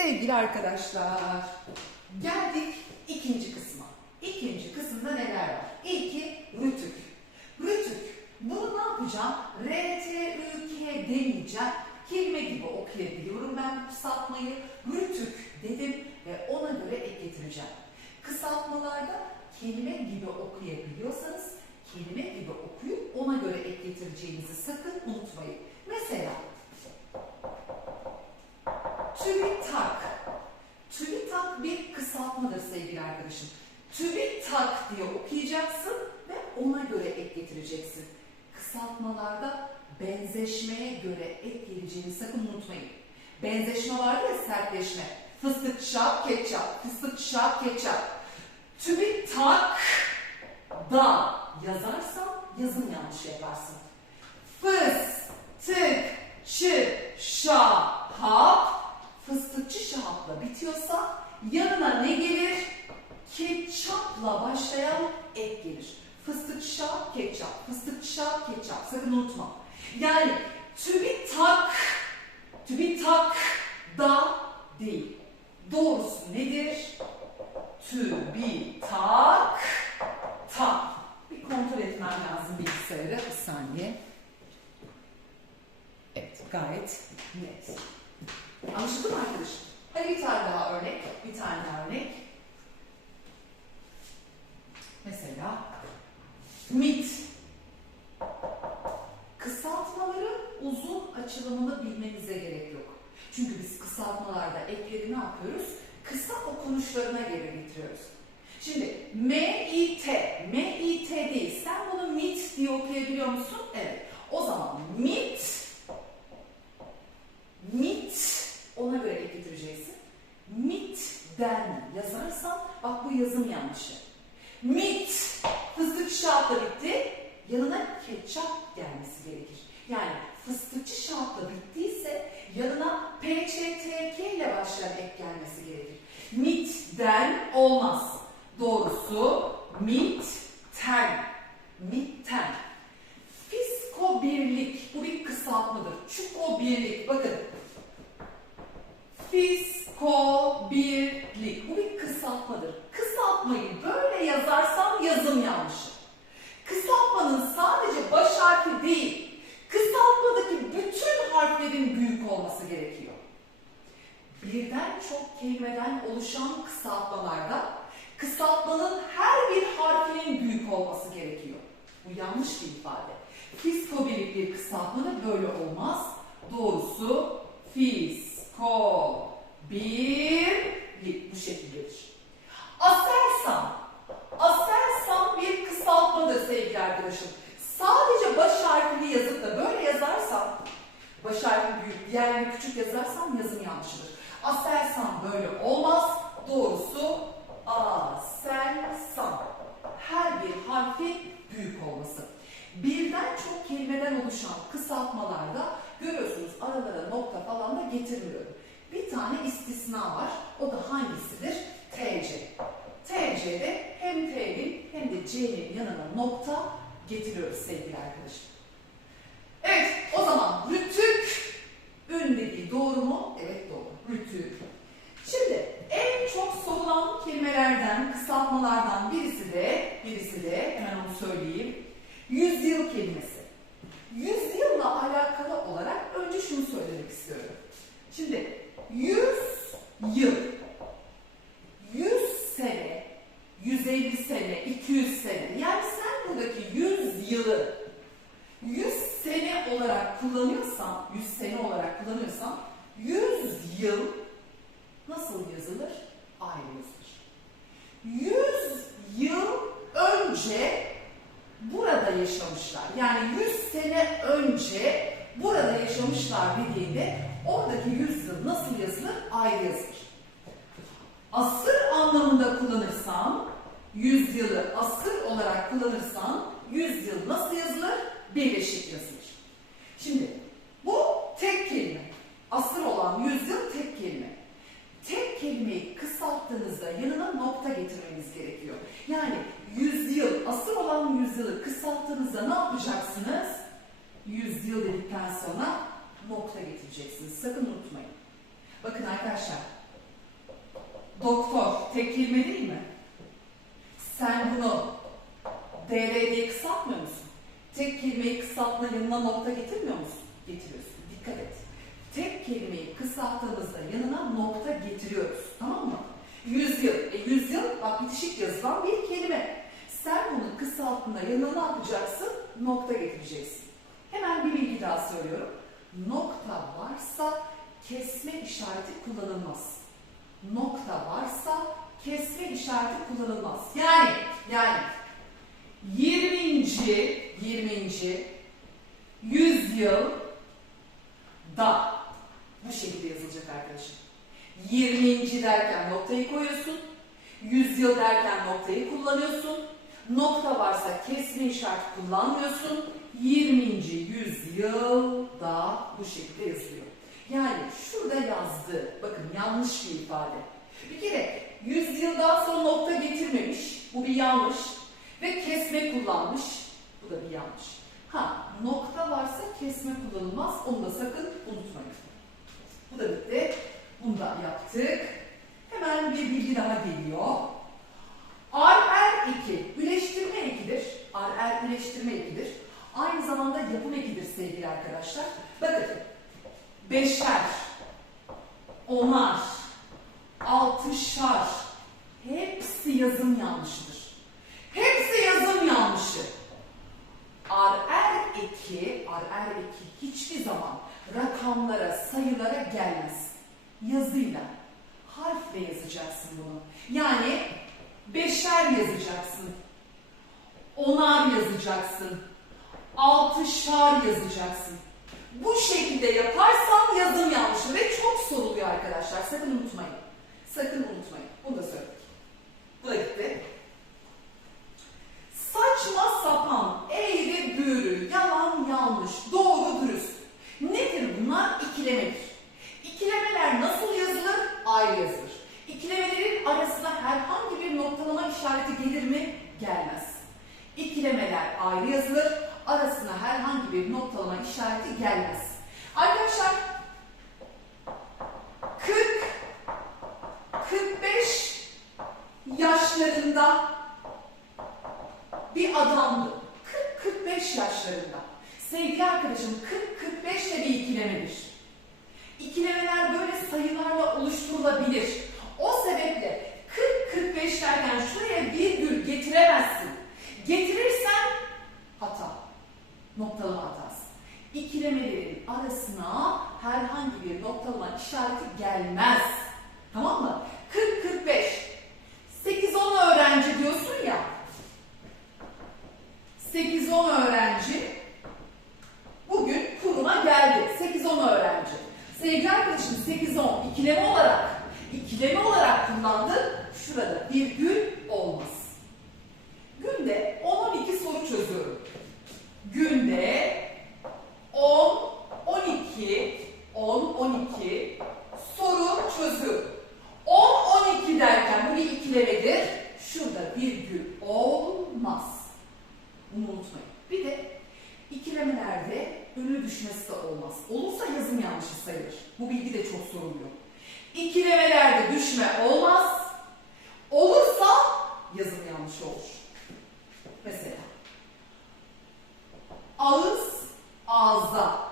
Sevgili arkadaşlar, geldik ikinci kısma. İkinci kısımda neler var? İlki rütük. Rütük. Bunu ne yapacağım? R, T, Ü, K demeyeceğim. Kelime gibi okuyabiliyorum ben kısaltmayı. Rütük dedim ve ona göre ek getireceğim. Kısaltmalarda kelime gibi okuyabiliyorsanız kelime gibi okuyup ona göre ek getireceğinizi sakın unutmayın. Mesela TÜBİTAK. TÜBİTAK bir kısaltmadır sevgili arkadaşım. TÜBİTAK diye okuyacaksın ve ona göre ek getireceksin. Kısaltmalarda benzeşmeye göre ek geleceğini sakın unutmayın. Benzeşme vardı ya sertleşme. Fıstık şap ketçap, fıstık şap ketçap. TÜBİTAK da yazarsan yazım yanlış yaparsın. Fıstık şı şahap fıstıkçı şahapla bitiyorsa yanına ne gelir? Ketçapla başlayan ek gelir. Fıstık şah ketçap, fıstık şah ketçap. Sakın unutma. Yani TÜBİTAK, TÜBİTAK da değil. Doğrusu nedir? TÜBİTAK ta. Bir kontrol etmem lazım bilgisayarı. Bir saniye. Evet, gayet net. Anlaşıldı mı arkadaşım? Hadi bir tane daha örnek, bir tane daha örnek. Mesela MIT. Kısaltmaları uzun açılımını bilmenize gerek yok. Çünkü biz kısaltmalarda ekleri ne yapıyoruz? Kısa okunuşlarına göre getiriyoruz. Şimdi M-I-T, M-I-T değil. Sen bunu MIT diye okuyabiliyor musun? Evet. O zaman MIT MIT ona göre ek getireceksin. MIT'den yazarsan bak bu yazım yanlışı. MIT fıstık şahapla bitti. Yanına ketçap gelmesi gerekir. Yani fıstıkçı şahapla bittiyse yanına PÇTK ile başlayan ek gelmesi gerekir. MIT'den olmaz. Doğrusu MIT'ten. MIT'ten. Fisko birlik. Bu bir kısaltmadır. Çuko birlik. Bakın. Fisko birlik. Bu bir kısaltmadır. Kısaltmayı böyle yazarsam yazım yanlışı. Kısaltmanın sadece baş harfi değil, kısaltmadaki bütün harflerin büyük olması gerekiyor. Birden çok kelimeden oluşan kısaltmalarda kısaltmanın her bir harfinin büyük olması gerekiyor. Bu yanlış bir ifade. Fisko birlik bir kısaltmanın böyle olmaz. Doğrusu fisko birlik bu şekildedir. Aselsan. Aselsan bir kısaltmadır sevgili arkadaşım. Sadece baş harfini yazıp da böyle yazarsam, baş harfi büyük, diğerini küçük yazarsam yazım yanlışıdır. Aselsan böyle olmaz. Doğrusu aselsan. Her bir harfi büyük olması. Birden çok kelimeden oluşan kısaltmalarda görüyorsunuz aralara nokta falan da getirmiyorum. Bir tane istisna var. O da hangisidir? TC. TC'de hem T'nin hem de C'nin yanına nokta getiriyoruz sevgili arkadaşlar. Evet o zaman rütük ün dediği doğru mu? Evet doğru. Rütük. Şimdi en çok sorulan kelimelerden, kısaltmalardan birisi de, birisi de hemen onu söyleyeyim. Yüzyıl kelimesi. Yüzyılla alakalı olarak önce şunu söylemek istiyorum. Şimdi yüz yıl, yüz sene, 150 sene, 200 sene. Yani sen buradaki 100 yılı 100 sene olarak kullanıyorsan, 100 sene olarak kullanıyorsan 100 yıl nasıl yazılır? Ayrı yazılır. 100 yıl önce burada yaşamışlar. Yani 100 sene önce burada yaşamışlar dediğinde oradaki 100 yıl nasıl yazılır? Ayrı yazılır. Asır anlamında kullanırsam, 100 yılı asır olarak kullanırsam 100 yıl nasıl yazılır? Birleşik yazılır. Şimdi bu tek kelime. Asır olan 100 yıl tek kelime. Tek kelimeyi kısalttığınızda yanına nokta getirmeniz gerekiyor. Yani 100 yıl, asır olan 100 yılı kısalttığınızda ne yapacaksınız? 100 yıl dedikten sonra nokta getireceksiniz. Sakın unutmayın. Bakın arkadaşlar Doktor tek kelime değil mi? Sen bunu DR diye kısaltmıyor musun? Tek kelimeyi kısaltma yanına nokta getirmiyor musun? Getiriyorsun. Dikkat et. Tek kelimeyi kısalttığımızda yanına nokta getiriyoruz. Tamam mı? Yüzyıl. E yüzyıl bak bitişik yazılan bir kelime. Sen bunu kısalttığında yanına yapacaksın? Nokta getireceksin. Hemen bir bilgi daha söylüyorum. Nokta varsa kesme işareti kullanılmaz. Nokta varsa kesme işareti kullanılmaz. Yani yani 20. 20. yüzyıl da bu şekilde yazılacak arkadaşım. 20. derken noktayı koyuyorsun. Yüzyıl derken noktayı kullanıyorsun. Nokta varsa kesme işareti kullanmıyorsun. 20. yüzyıl da bu şekilde yazılıyor. Yani şurada yazdı. Bakın yanlış bir ifade. Bir kere yüzyıldan sonra nokta getirmemiş. Bu bir yanlış. Ve kesme kullanmış. Bu da bir yanlış. Ha nokta varsa kesme kullanılmaz. Onu da sakın unutmayın. Bu da bitti. Bunu da yaptık. Hemen bir bilgi daha geliyor. Ar-er eki, üleştirme ekidir. Ar-er üleştirme ekidir. Aynı zamanda yapım ekidir sevgili arkadaşlar. Bakın, beşer, onar, altışar, hepsi yazım yanlışıdır. Hepsi yazım yanlışı. Ar-er eki, ar-er eki hiçbir zaman rakamlara, sayılara gelmez. Yazıyla, harfle yazacaksın bunu. Yani beşer yazacaksın, onar yazacaksın, altışar yazacaksın. Bu şekilde yaparsan yazım yanlışı ve çok soruluyor arkadaşlar. Sakın unutmayın. Sakın unutmayın. Bunu da söyledik. Bu da gitti. Saçma sapan, eğri büğrü, yalan yanlış, doğru dürüst. Nedir bunlar? İkilemedir. İkilemeler nasıl yazılır? Ayrı yazılır. İkilemelerin arasına herhangi bir noktalama işareti gelir mi? Gelmez. İkilemeler ayrı yazılır. Arasına herhangi bir noktalama işareti gelmez. Arkadaşlar 40 45 yaşlarında bir adamdı. 40-45 yaşlarında. Sevgili arkadaşım 40-45 de bir ikilemedir. İkilemeler böyle sayılarla oluşturulabilir. O sebeple 40-45 derken şuraya virgül getiremezsin. Getirirsen hata. Noktalama hatası. İkilemelerin arasına herhangi bir noktalama işareti gelmez. Tamam mı? 40-45. 8-10 öğrenci diyorsun. 8-10 öğrenci bugün kuruma geldi. 8-10 öğrenci. Sevgili arkadaşım 8-10 ikileme olarak ikileme olarak kullandın. Şurada virgül olmaz. Günde 10-12 soru çözüyorum. Günde 10, 12, 10, 12 soru çözüyorum. 10, 12 derken bu bir ikilemedir. Şurada virgül olmaz. Bunu unutmayın. Bir de ikilemelerde ünlü düşmesi de olmaz. Olursa yazım yanlışı sayılır. Bu bilgi de çok soruluyor. İkilemelerde düşme olmaz. Olursa yazım yanlışı olur. Mesela ağız ağza.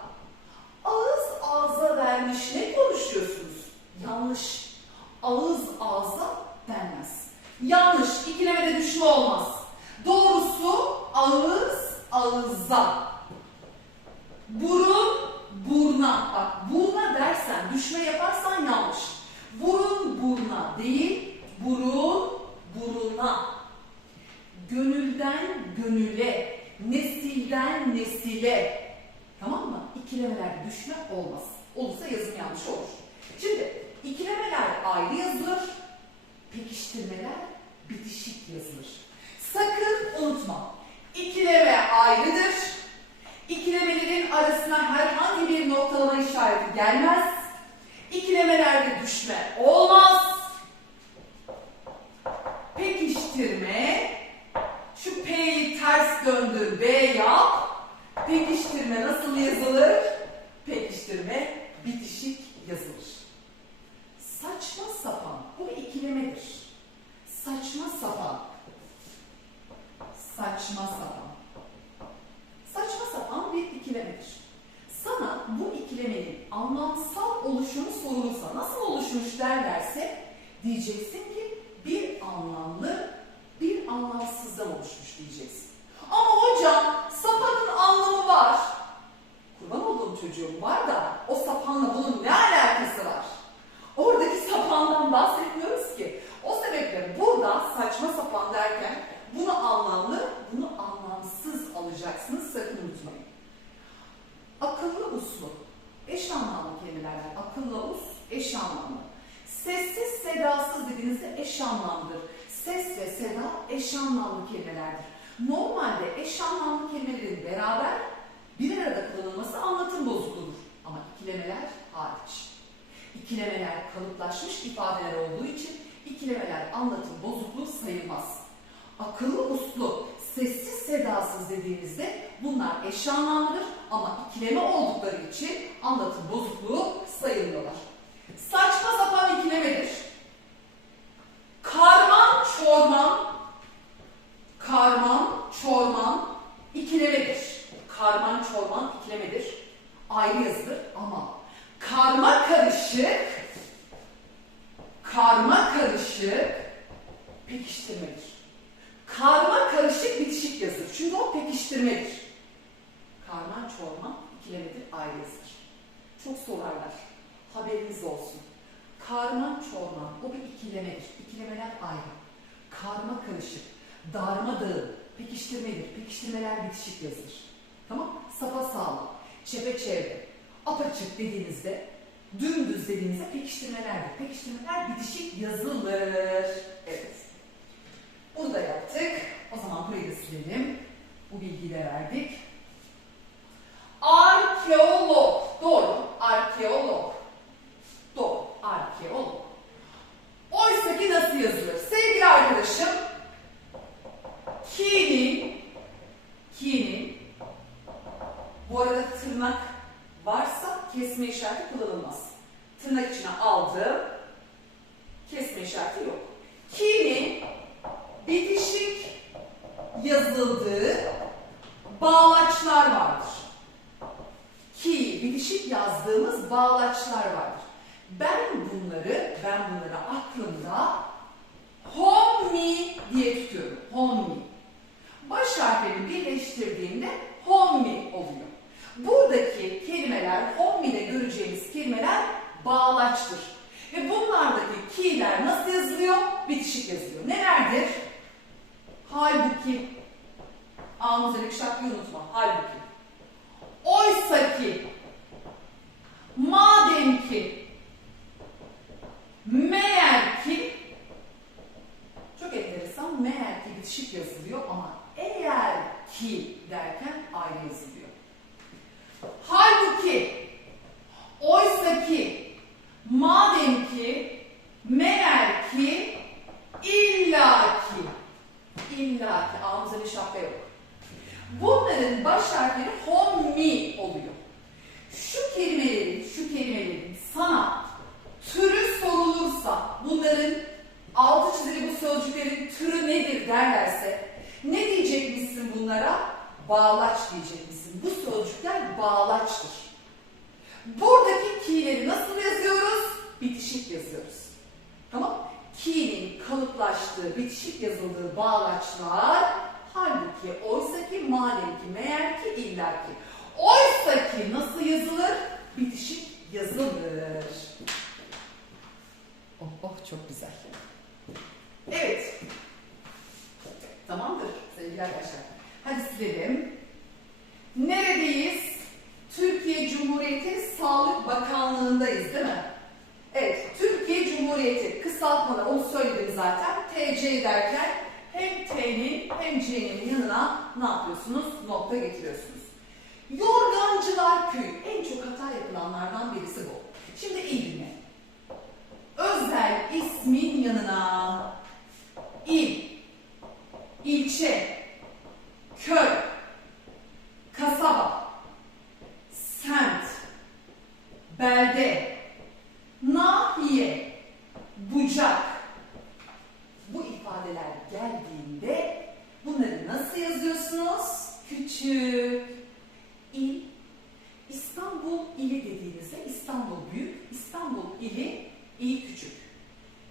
Ağız ağza vermiş ne konuşuyorsunuz? Yanlış. Ağız ağza denmez. Yanlış. İkilemede düşme olmaz. Doğrusu ağız ağıza. Burun burna. Bak burna dersen, düşme yaparsan yanlış. Burun burna değil, burun buruna. Gönülden gönüle, nesilden nesile. Tamam mı? İkilemelerde düşme olmaz. Olursa yazım yanlış olur. Şimdi ikilemeler ayrı yazılır, pekiştirmeler bitişik yazılır. Sakın unutma. İkileme ayrıdır. İkilemelerin arasına herhangi bir noktalama işareti gelmez. İkilemelerde düşme olmaz. Pekiştirme. Şu P'yi ters döndür B yap. Pekiştirme nasıl yazılır? Pekiştirme bitişik yazılır. Saçma sapan. Bu bir ikileme oluşumu sorulursa nasıl oluşmuş derlerse diyeceksin ki bir anlamlı bir anlamsızdan oluşmuş diyeceksin. Ama hocam sapanın anlamı var. Kurban olduğum çocuğum var da o sapanla bunun ne alakası var? Oradaki sapandan bahsetmiyoruz ki. O sebeple burada saçma sapan derken bunu anlamlı, bunu anlamsız alacaksınız sakın unutmayın. Akıllı uslu. Eş anlamlı kelimelerden. Akıllı us, eş anlamlı. Sessiz sedasız dediğinizde eş anlamlıdır. Ses ve seda eş anlamlı kelimelerdir. Normalde eş anlamlı kelimelerin beraber bir arada kullanılması anlatım bozukluğudur. Ama ikilemeler hariç. İkilemeler kalıplaşmış ifadeler olduğu için ikilemeler anlatım bozukluğu sayılmaz. Akıllı uslu, sessiz sedasız dediğimizde bunlar eş anlamlıdır ama ikileme oldukları için anlatım bozukluğu sayılmıyorlar. Saçma sapan ikilemedir. Karman çorman, karman çorman ikilemedir. Karman çorman ikilemedir. Ayrı yazılır ama karma karışık, karma karışık pekiştirmedir. Karma karışık bitişik yazılır. Çünkü o pekiştirmedir. Karman çorman ikilemedir, ayrı yazılır. Çok sorarlar. Haberiniz olsun. Karman çorman o bir ikilemedir. İkilemeler ayrı. Karma karışık, darma dağın, pekiştirmedir. Pekiştirmeler bitişik yazılır. Tamam? Sapa sağlam, çepeçevre, apaçık dediğinizde, dümdüz dediğinizde pekiştirmelerdir. Pekiştirmeler bitişik yazılır. Evet. Bunu da yaptık. O zaman burayı da silelim. Bu bilgiyi de verdik. Arkeolog. Doğru. Arkeolog. Doğru. Arkeolog. Oysa ki nasıl yazılır? Sevgili arkadaşım, ki'nin ki'nin bu arada tırnak varsa kesme işareti kullanılmaz. Tırnak içine aldım. Kesme işareti yok. Ki'nin bitişik yazıldığı bağlaçlar vardır. Ki bitişik yazdığımız bağlaçlar vardır. Ben bunları, ben bunları aklımda hommi diye tutuyorum. Hommi. Baş harflerini birleştirdiğimde hommi oluyor. Buradaki kelimeler, hommi'de göreceğimiz kelimeler bağlaçtır. Ve bunlardaki ki'ler nasıl yazılıyor? Bitişik yazılıyor. Nelerdir? Halbuki, ağın üzerindeki şarkıyı unutma. Halbuki. Oysa ki, madem ki, meğer ki, çok enteresan, meğer ki bitişik yazılıyor ama eğer ki derken ayrı yazılıyor. Halbuki, oysa ki, madem ki, meğer ki, illa ki, illa ki, ağımıza bir şapka yok. Bunların baş harfleri hommi oluyor. Şu kelimelerin, şu kelimelerin sana türü sorulursa, bunların altı çizili bu sözcüklerin türü nedir derlerse, ne diyecekmişsin bunlara? Bağlaç diyecekmişsin. Bu sözcükler bağlaçtır. Buradaki ki'leri nasıl yazıyoruz? Bitişik yazıyoruz. Tamam? Ki'nin kalıplaştığı, bitişik yazıldığı bağlaçlar halbuki, oysa ki, madem ki, meğer. Oysa ki nasıl yazılır? Bitişik yazılır. Oh oh çok güzel. Evet. Tamamdır sevgili arkadaşlar. Hadi silelim. Neredeyiz? Türkiye Cumhuriyeti Sağlık Bakanlığı'ndayız değil mi? Evet, Türkiye Cumhuriyeti kısaltmalar onu söyledim zaten. TC derken hem T'nin hem C'nin yanına ne yapıyorsunuz? Nokta getiriyorsunuz. Yorgancılar Köyü en çok hata yapılanlardan birisi bu. Şimdi iyi dinle. İli, il küçük.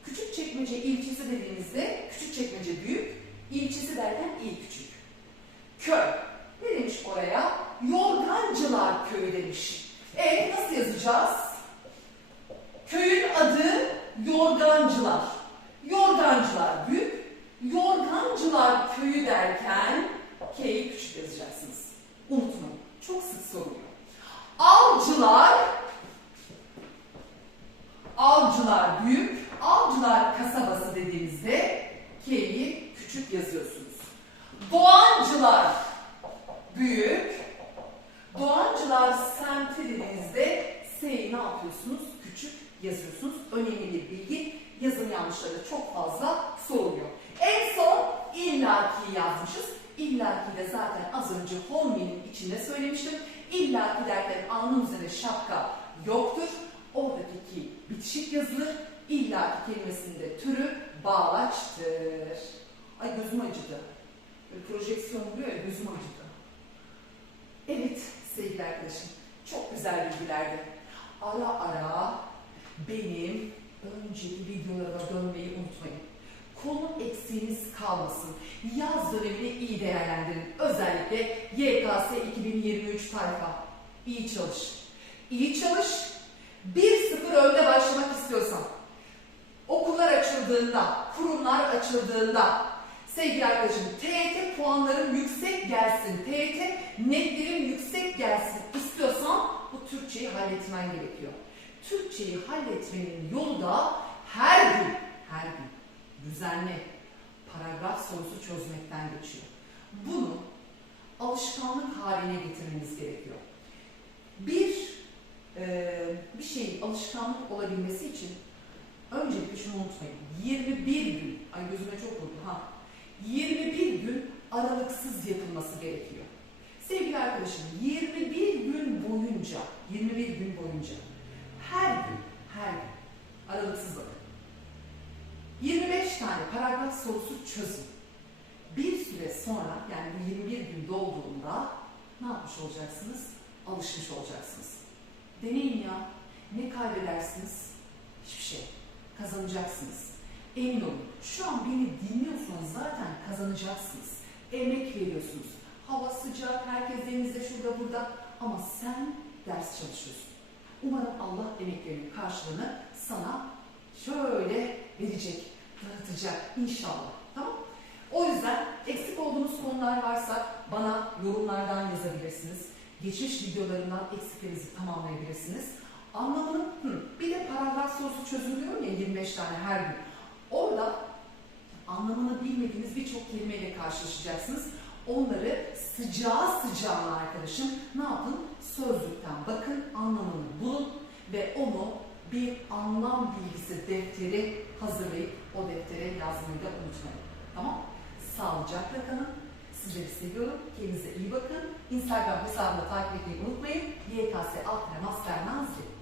Küçükçekmece ilçesi dediğimizde küçükçekmece büyük, ilçesi derken il küçük. Köy. Ne demiş oraya? Yorgancılar köyü demiş. E nasıl yazacağız? Köyün adı Yorgancılar. Yorgancılar büyük, Yorgancılar köyü derken K'yi küçük yazacaksınız. Unutmayın. Çok sık soruluyor. Avcılar Avcılar büyük, Avcılar kasabası dediğimizde K'yi küçük yazıyorsunuz. Doğancılar büyük, Doğancılar semti dediğinizde S'yi ne yapıyorsunuz? Küçük yazıyorsunuz. Önemli bir bilgi. Yazım yanlışları çok fazla soruluyor. En son illaki yazmışız. İllaki de zaten az önce Holmi'nin içinde söylemiştim. İllaki derken alnın üzerine şapka yoktur. Oradaki ki bitişik yazılır. İllaki kelimesinde türü bağlaçtır. Ay gözüm acıdı. Böyle projeksiyon oluyor ya gözüm acıdı. Evet sevgili arkadaşım, çok güzel bilgilerdi. Ara ara benim önceki videolarıma dönmeyi unutmayın. Konu eksiğiniz kalmasın. Yaz dönemini iyi değerlendirin. Özellikle YKS 2023 tayfa. İyi çalış. İyi çalış. 1-0 önde başlamak istiyorsan, okullar açıldığında, kurumlar açıldığında, sevgili arkadaşım TET puanlarım yüksek gelsin, TET netlerim yüksek gelsin istiyorsan bu Türkçeyi halletmen gerekiyor. Türkçeyi halletmenin yolu da her gün, her gün düzenli paragraf sorusu çözmekten geçiyor. Bunu alışkanlık haline getirmeniz gerekiyor. Bir e, bir şeyin alışkanlık olabilmesi için öncelikle şunu unutmayın. 21 gün, ay gözüme çok vurdu ha. 21 gün aralıksız yapılması gerekiyor. Sevgili arkadaşım 21 gün boyunca, 21 gün boyunca her gün, her gün aralıksız bakın. 25 tane paragraf sorusu çözün. Bir süre sonra yani bu 21 gün dolduğunda ne yapmış olacaksınız? Alışmış olacaksınız. Deneyin ya. Ne kaybedersiniz? Hiçbir şey. Kazanacaksınız. Emin olun. Şu an beni dinliyorsanız zaten kazanacaksınız. Emek veriyorsunuz. Hava sıcak, herkes denizde şurada burada. Ama sen ders çalışıyorsun. Umarım Allah emeklerinin karşılığını sana şöyle verecek, dağıtacak inşallah. Tamam O yüzden eksik olduğunuz konular varsa bana yorumlardan yazabilirsiniz. Geçmiş videolarından eksiklerinizi tamamlayabilirsiniz. Anlamını, hı, bir de paragraf sorusu çözülüyor ya 25 tane her gün. Anlamını bilmediğiniz birçok kelimeyle karşılaşacaksınız. Onları sıcağı sıcağına arkadaşım ne yapın? Sözlükten bakın, anlamını bulun ve onu bir anlam bilgisi defteri hazırlayıp o deftere yazmayı da unutmayın. Tamam? Sağlıcakla kalın. Sizleri seviyorum. Kendinize iyi bakın. Instagram hesabını takip etmeyi unutmayın. YKS Alt Master Nazlı.